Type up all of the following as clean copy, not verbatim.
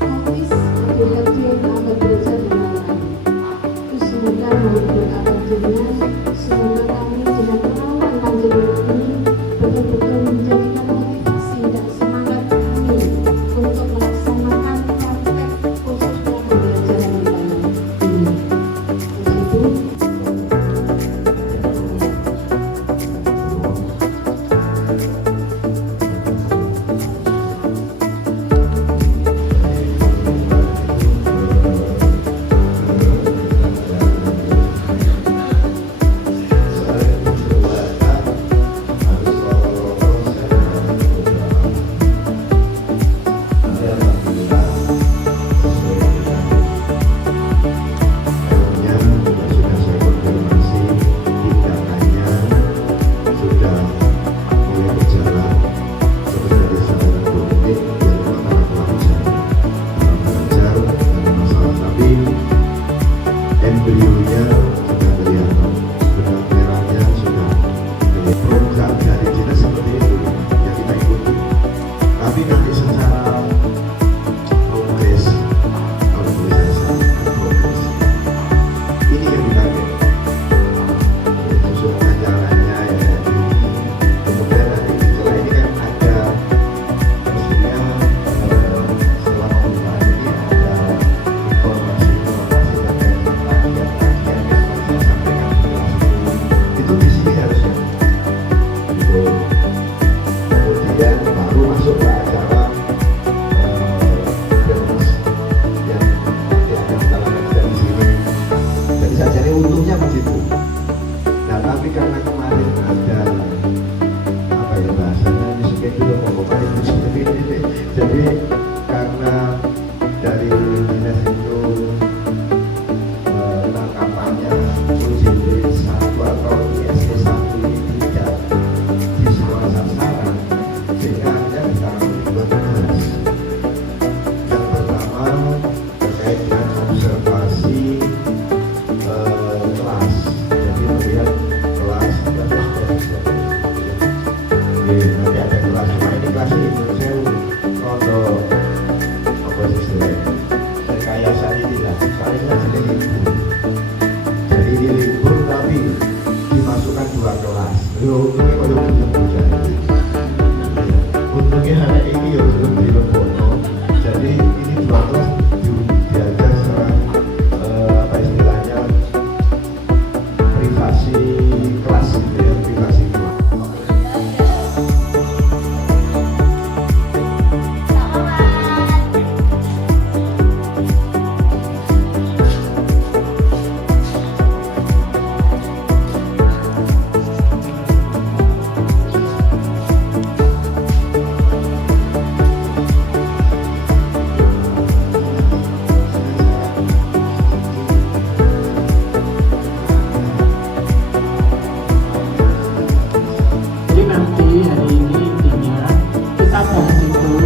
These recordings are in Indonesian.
autis akhirnya dia akan belajar dengan lain. Terus semoga melalui panjenengan, semoga kami dengan pengalaman panjenengan ini betul-betul menjadikan motivasi dan semangat kami untuk melaksanakan praktek khususnya pembelajaran di dalam ini. Untuk itu, embrionya sudah kelihatan, benang merahnya sudah program dari kita seperti itu yang kita ikuti. Tapi nanti secara progres, kalau boleh saya sampaikan progres, ini yang dipakai susun acaranya ya. Kemudian nanti setelah ini kan ada pastinya setelah pembukaan ini ada informasi terkait itu di sini harusnya itu. Kemudian baru masuk ke acara films yang nanti akan kita lakukan di sini. Jadi saja ini untungnya begitu. Nah tapi karena kemarin ada apa ya bahasanya miskin dulu pokoknya itu seperti ini. Jadi karena dari dinas itu kampanye UJT 1 atau IST 1 ini tidak di semua sasaran, sehingga hanya ditaruh di 2 kelas. Yang pertama terkait dengan observasi kelas, jadi melihat kelas nanti ada kelas, cuma ini kelas ini menurut saya rondo apa istilahnya rekayasa inilah, soalnya sedang libur. Jadi ini libur tapi dimasukkan 2 kelas. Untungnya kalau untungnya anak ini ya belum dilebono. Jadi ini 2 kelas diajar secara apa istilahnya privasi kelas gitu ya, privasi kelas. Jadi nanti hari ini intinya kita bahas itu.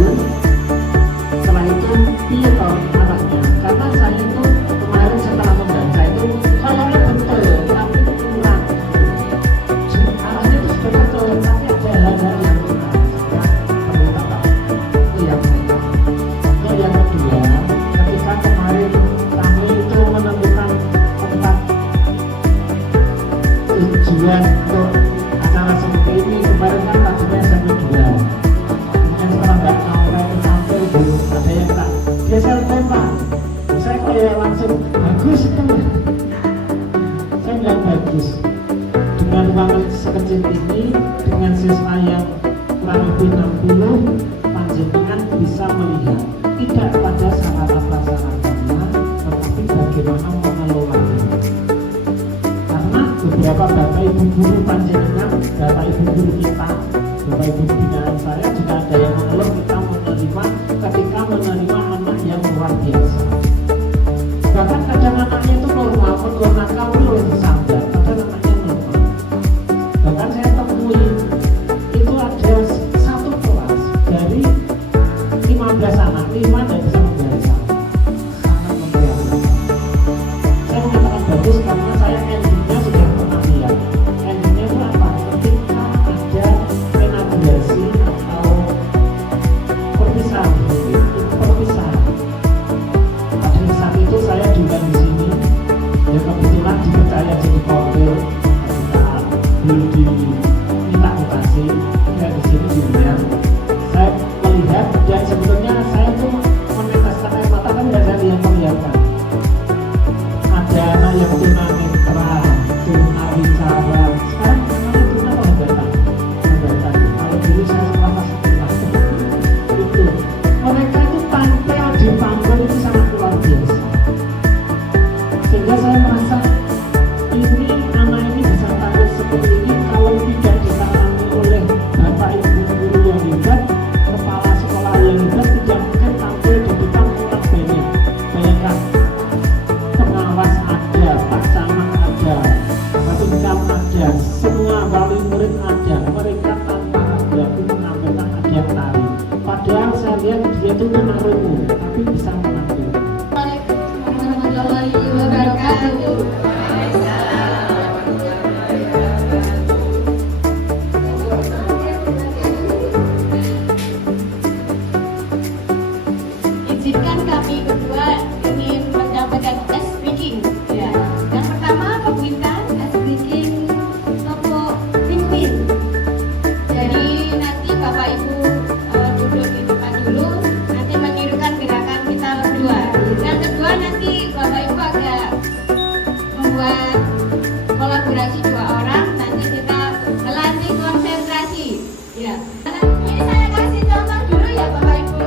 Setelah itu iya toh arahnya, karena saya itu kemarin setelah membaca itu soalnya betul tapi kurang. Arahnya itu sudah betul tapi ada hal-hal yang kurang. Perlu tambah. Itu yang pertama. Lalu yang kedua, ketika kemarin kami itu menentukan tempat tujuan untuk acara seperti ini, kemarin kan tadinya SMP 2. Kemudian setelah nggak sampai itu sampai ada yang tak geser tema. Saya kok ya langsung bagus itu. Saya bilang bagus. Dengan ruangan sekecil ini, dengan siswa yang kurang lebih 60, panjenengan bisa melihat tidak pada sarana prasarananya, tetapi bagaimana mengelolanya. Karena beberapa bapak ibu guru panjenengan, bapak ibu guru kita, bapak ibu binaan saya juga ada yang mengeluh kita menerima ketika menerima anak yang luar biasa. Bahkan kadang anaknya itu normal, menurut nakal menurut standar, kadang anaknya normal. Bahkan saya temui itu ada satu kelas dari 15 anak, 5 dan bisa membaca. Sangat memprihatinkan. Saya mengatakan bagus karena saya endingnya sudah pernah lihat. Endingnya itu apa? Ketika ada penabuasi atau perpisahan punya maluku, tapi bisa menampilkan. Waalaikumsalam warahmatullahi wabarakatuh. Izinkan kami berdua ingin menyampaikan speaking. Ya. Yang pertama, pembukaan speaking toko Pinpin. Jadi nanti Bapak Ibu duduk di depan dulu, nanti menirukan gerakan kita berdua. Yang kedua nanti Bapak Ibu agak membuat kolaborasi dua orang, nanti kita melatih konsentrasi. Ya. Ini saya kasih contoh dulu ya Bapak Ibu.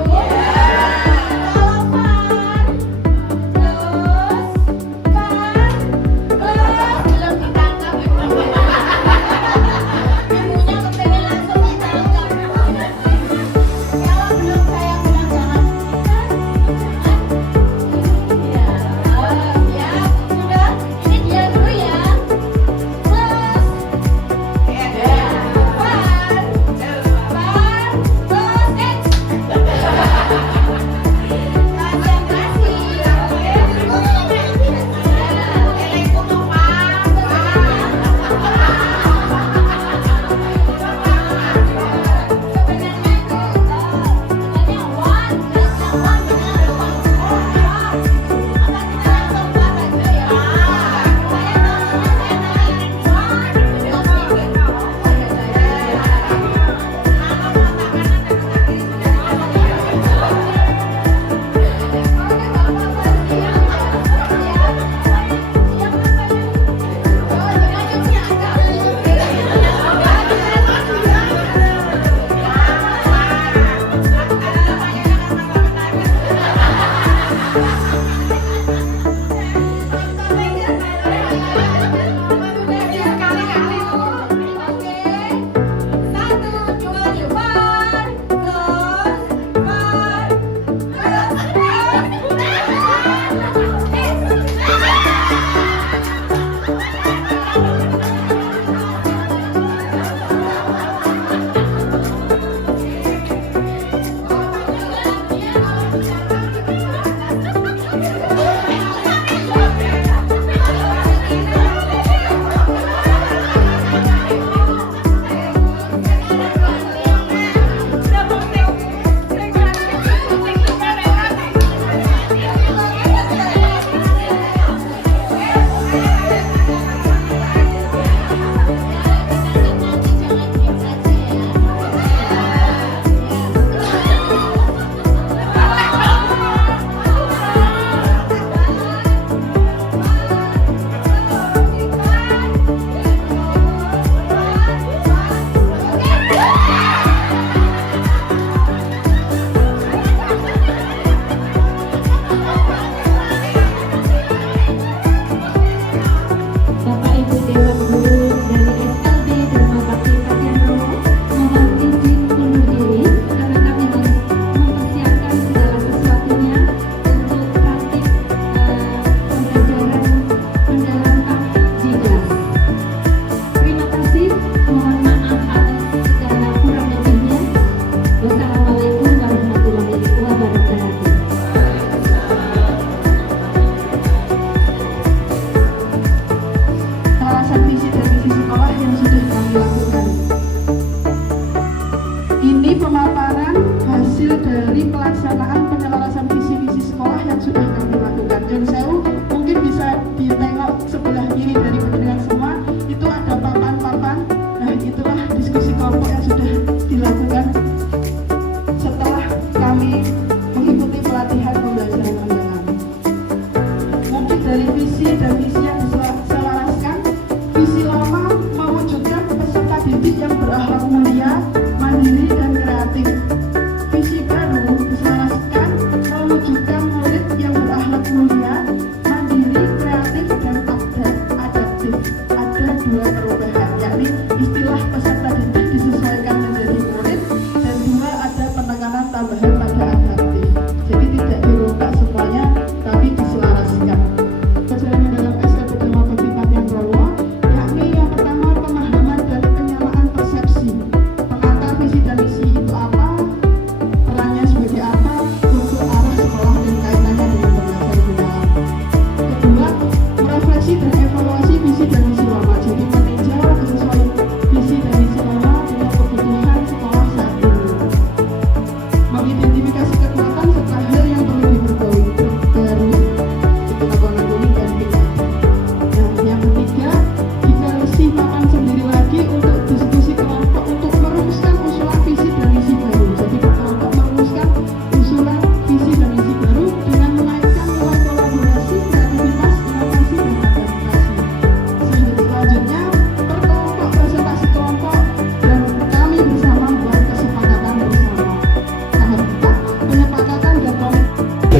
Visi baru diselaraskan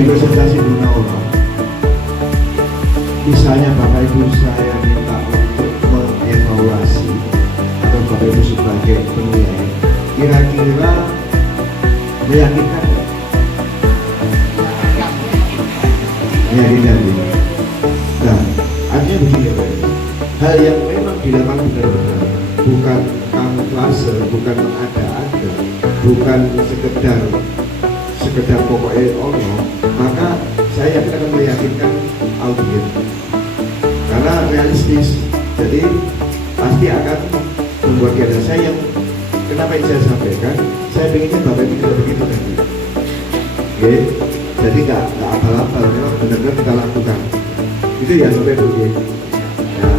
presentasi bunga orang. Misalnya Bapak Ibu saya minta untuk mengevaluasi atau Bapak Ibu sebagai penilai, kira-kira meyakinkan? Meyakinkan. Nah, artinya begini Pak, hal yang memang dilakukan benar-benar, bukan kamuflase, bukan mengada-ada, bukan sekedar pokoknya ono, maka saya yakin akan meyakinkan audiens karena realistis. Jadi pasti akan membuat keadaan saya yang kenapa yang saya sampaikan, saya pengennya Bapak Ibu tidak begitu nanti. Oke, jadi nggak abal-abal, memang benar-benar kita lakukan. Itu ya Bapak Ibu. Nah,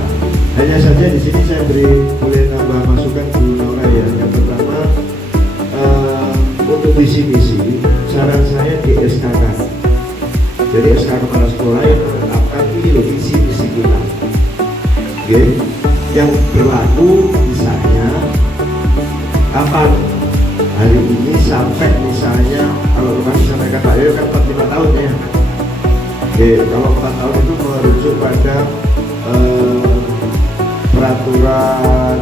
hanya saja di sini saya boleh nambah masukan Bu Nora ya. Yang pertama, untuk visi-misi, saran saya di SKK. Jadi SK kepala sekolah yang menetapkan ini loh visi-misi kita. Oke, yang berlaku misalnya kapan hari ini sampai misalnya kalau kemarin sampaikan Pak Yoyo kan 45 tahun ya. Oke, kalau 4 tahun itu merujuk pada peraturan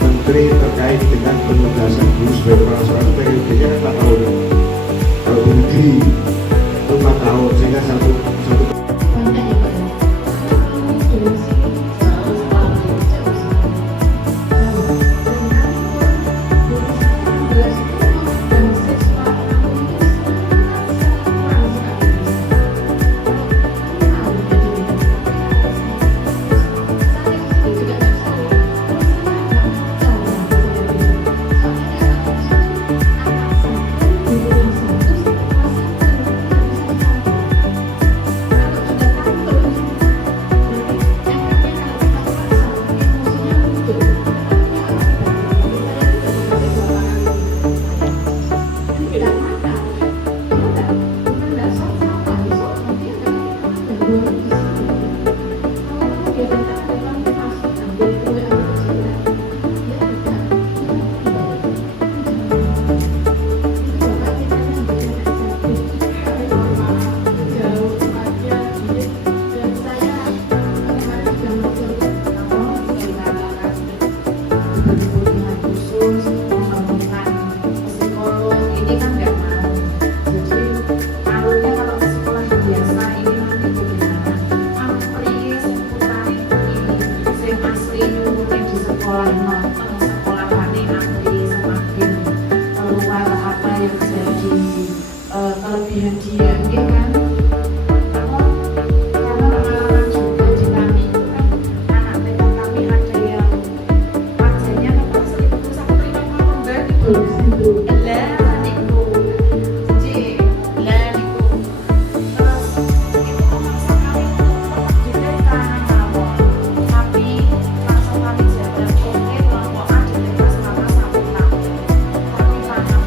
menteri terkait dengan penugasan guru sebagai kepala sekolah itu periodenya kan 4 tahun. Kalau negeri itu 4 tahun sehingga satu banyak ya Pak ya. Kalau durasi harus paling jauh sekali. Dan siswa kurang sekali. Kelebihan dia, ya kan? Karena pengalaman juga di kami itu kan anak TK kami ada yang wajahnya kan seribu sampai 50 lembar itu. Lah itu, lah itu. Terus itu memaksa kami untuk di TK mawon, tapi langsung kami jalan oke kelompokan di TK selama 1 tahun. Tapi paham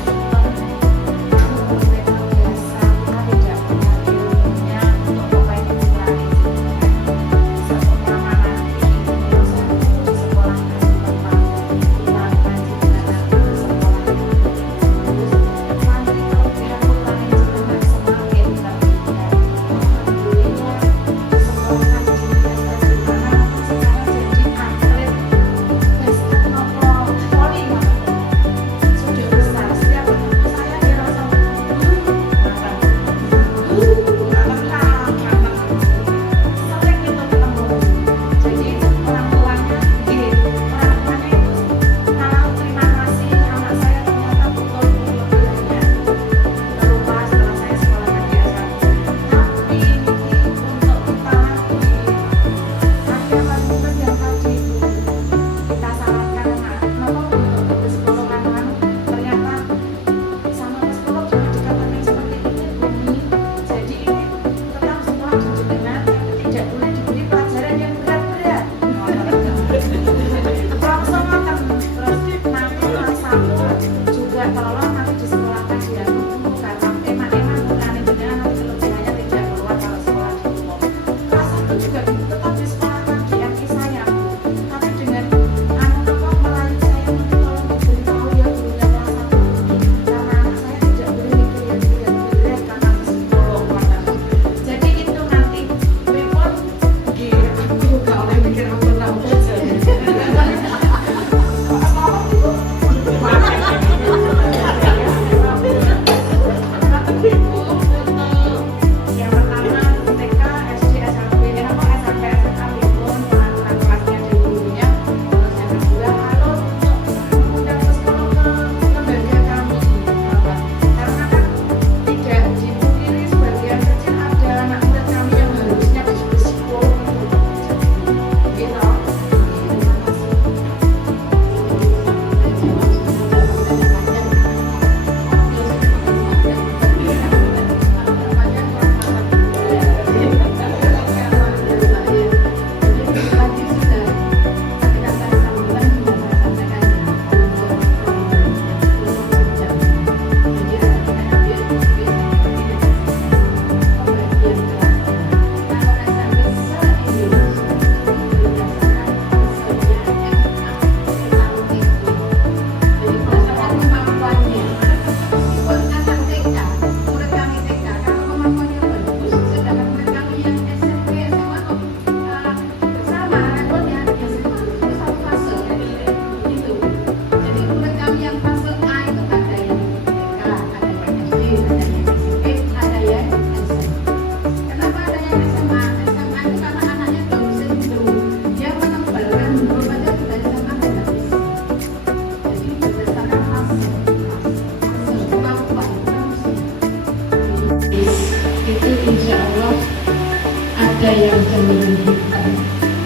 ada yang cenderung hitam,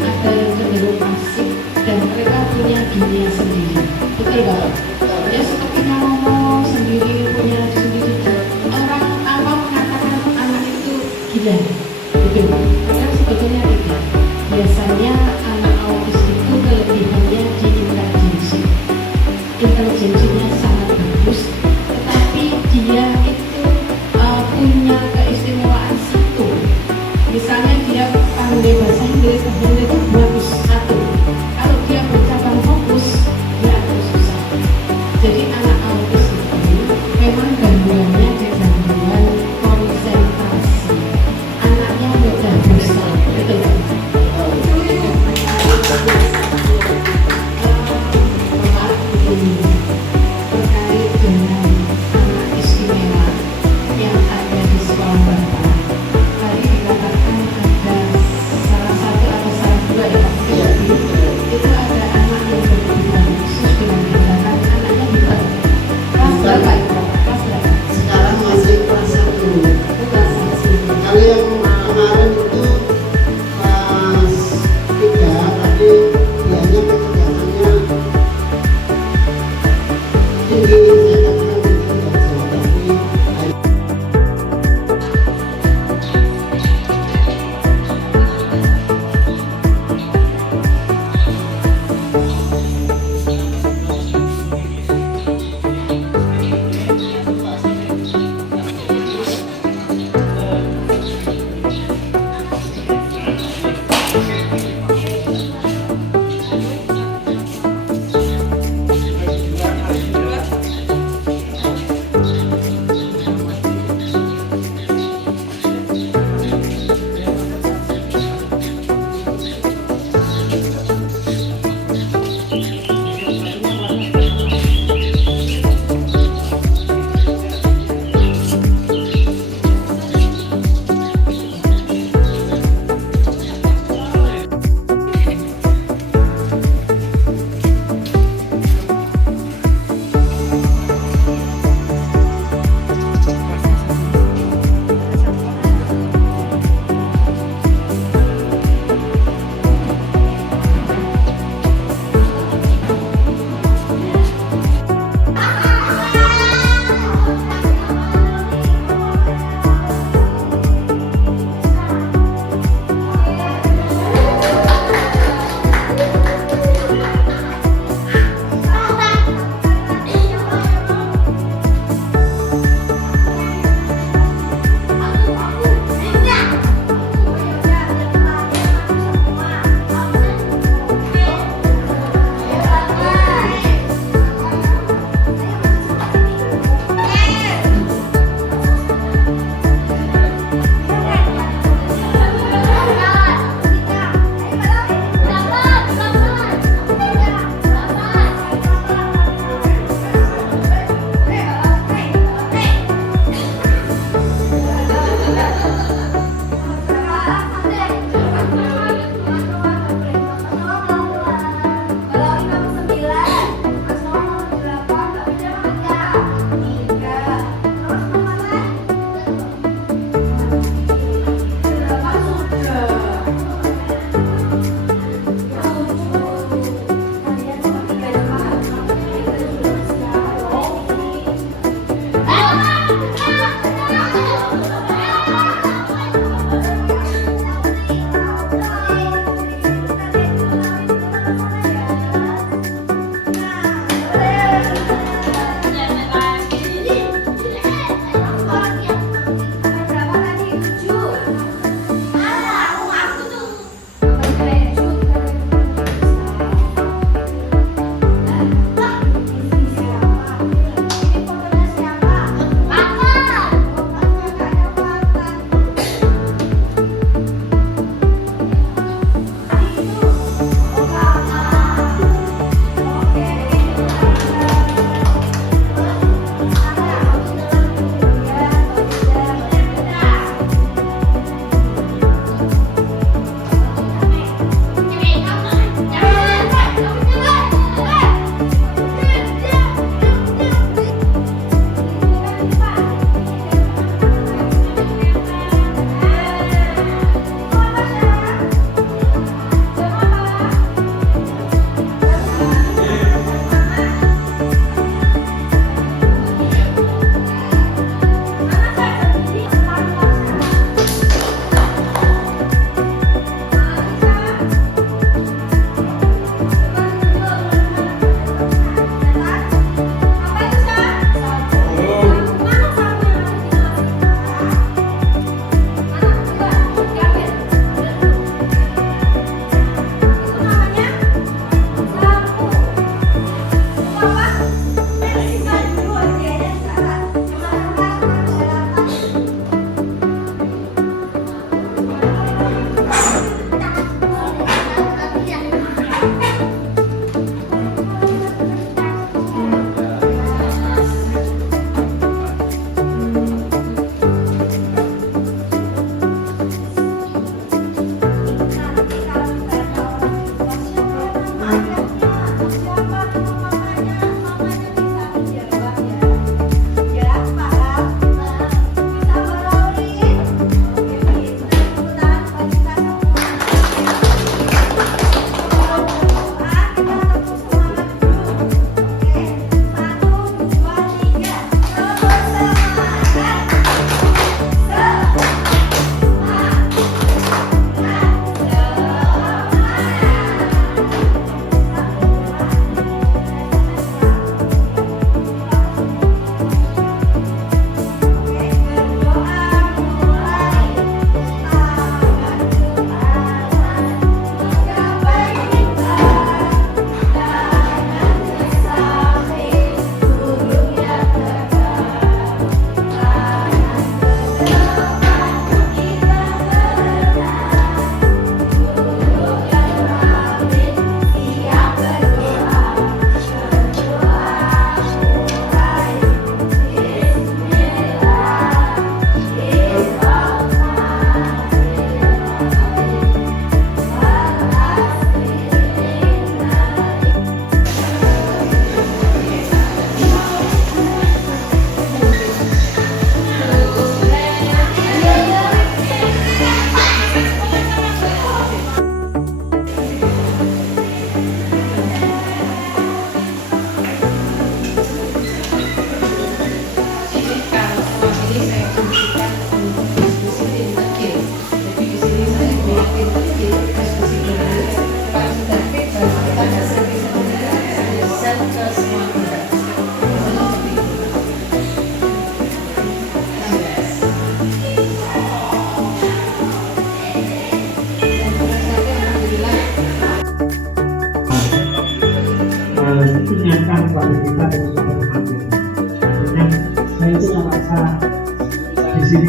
ada yang cenderung asik, dan mereka punya dunia sendiri. Betul nggak? Ya sepertinya ngomong sendiri, punya sendiri. Orang awam mengatakan anak itu gila, gitu. Padahal sebetulnya tidak. Biasanya anak autis itu kelebihannya di intelijensi. Intelijensinya sangat bagus, tetapi dia itu punya keistimewaan satu. Misalnya dia pandai bahasa Inggris, bahasa Inggris itu bagus satu. Kalau dia bercabang fokus, dia akan susah. Jadi anak autis itu memang gangguannya di gangguan konsentrasi. Anaknya mudah bosan, betul kan?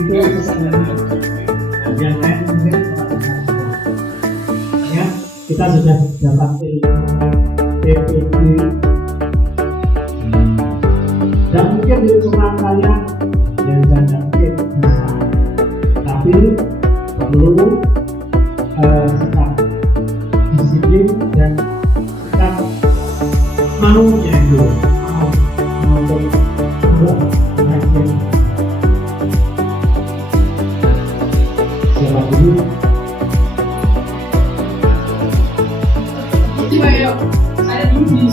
itu sebenarnya yang lain mungkin ya kita sudah dapat PPP dan mungkin di rumah kalian yang tidak mungkin bisa, tapi perlu sikap disiplin dan sikap maunya itu mau untuk pengajian. Siapa dulu? Jadi saya dulu di